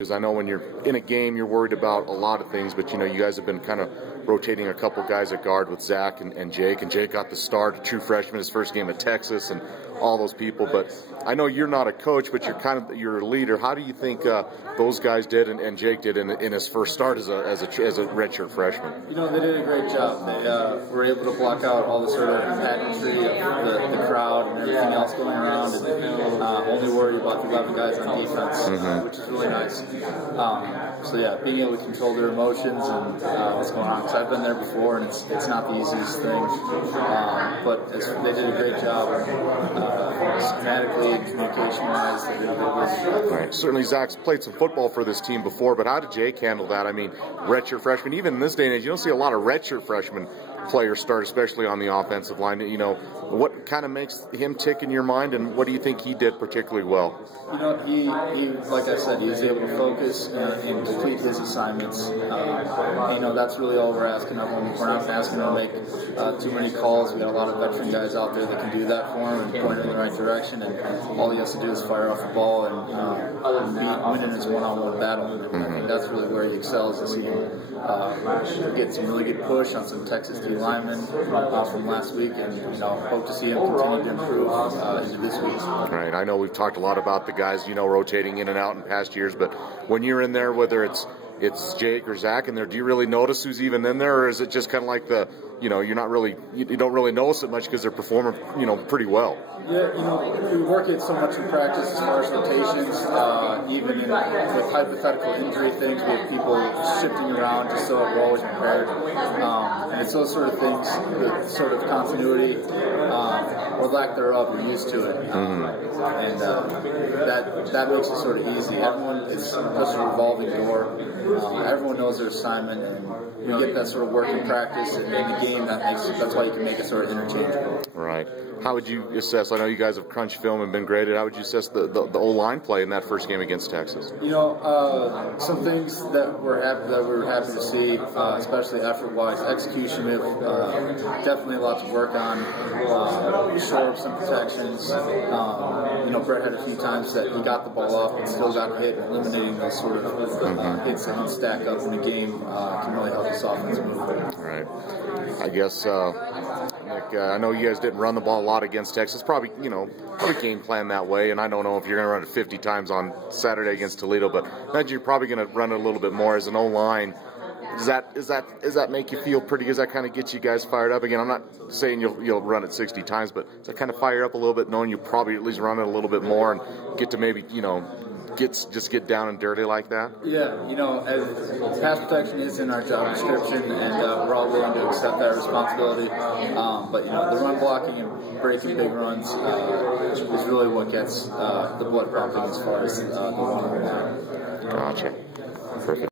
Because I know when you're in a game, you're worried about a lot of things, but you know, you guys have been kind of rotating a couple guys at guard with Zach and Jake, and Jake got the start, a true freshman, his first game at Texas, and all those people. But I know you're not a coach, but you're a leader. How do you think those guys did and Jake did in his first start as a redshirt freshman? You know, they did a great job. They were able to block out all the sort of pageantry of the crowd and everything else going around, and only worry about the 11 guys on defense, which is really nice. So yeah, being able to control their emotions and what's going on, because I've been there before, and it's not the easiest thing. But they did a great job, schematically and communication-wise. They did a good job. Right. Certainly, Zach's played some football for this team before, but how did Jake handle that? I mean, redshirt freshman. Even in this day and age, you don't see a lot of redshirt freshmen players start, especially on the offensive line. You know, what kind of makes him tick in your mind, and what do you think he did particularly well? You know, he like I said, he was able to focus and complete his assignments. You know, that's really all we're asking of him. We're not asking him to make too many calls. We got a lot of veteran guys out there that can do that for him and point it in the right direction, and all he has to do is fire off the ball and win in his one-on-one battle. And I think that's really where he excels, is he can get some really good push on some Texas D linemen from last week, and you know, hope to see him continue to improve into this week. Right. I know we've talked a lot about the guys, you know, rotating in and out in past years, but when you're in there, whether it's Jake or Zach in there, do you really notice who's even in there, or is it just kind of like you don't really notice it much because they're performing, you know, pretty well? Yeah, you know, we work it so much in practice as far as rotations, even with hypothetical injury things, we have people shifting around just so we're always prepared. And it's those sort of things, the sort of continuity, or lack thereof, you're used to it. And that makes it sort of easy. Everyone, it's such a revolving door. Everyone knows their assignment, and we get that sort of work in practice, and in the game, that's why you can make it sort of interchangeable. Right. How would you assess, I know you guys have crunched film and been graded, how would you assess the O-line play in that first game against Texas? You know, some things that we're happy to see, especially effort-wise. Execution, we have definitely a lot to work on. Shore up some protections. You know, Brett had a few times that he got the ball off and still got hit, and eliminating those sort of hits that don't stack up in the game can really help this offense move. Right. I guess, I know you guys didn't run the ball a lot against Texas. Probably game plan that way, and I don't know if you're going to run it 50 times on Saturday against Toledo, but I imagine you're probably going to run it a little bit more as an O-line. Does that make you feel pretty good? Does that kind of get you guys fired up? Again, I'm not saying you'll run it 60 times, but does that kind of fire up a little bit, knowing you probably at least run it a little bit more and get to maybe, you know, just get down and dirty like that? Yeah, you know, pass protection is in our job description, and we're all willing to accept that responsibility. But you know, the run blocking and breaking big runs is really what gets the blood pumping as far as the one. Gotcha. Perfect.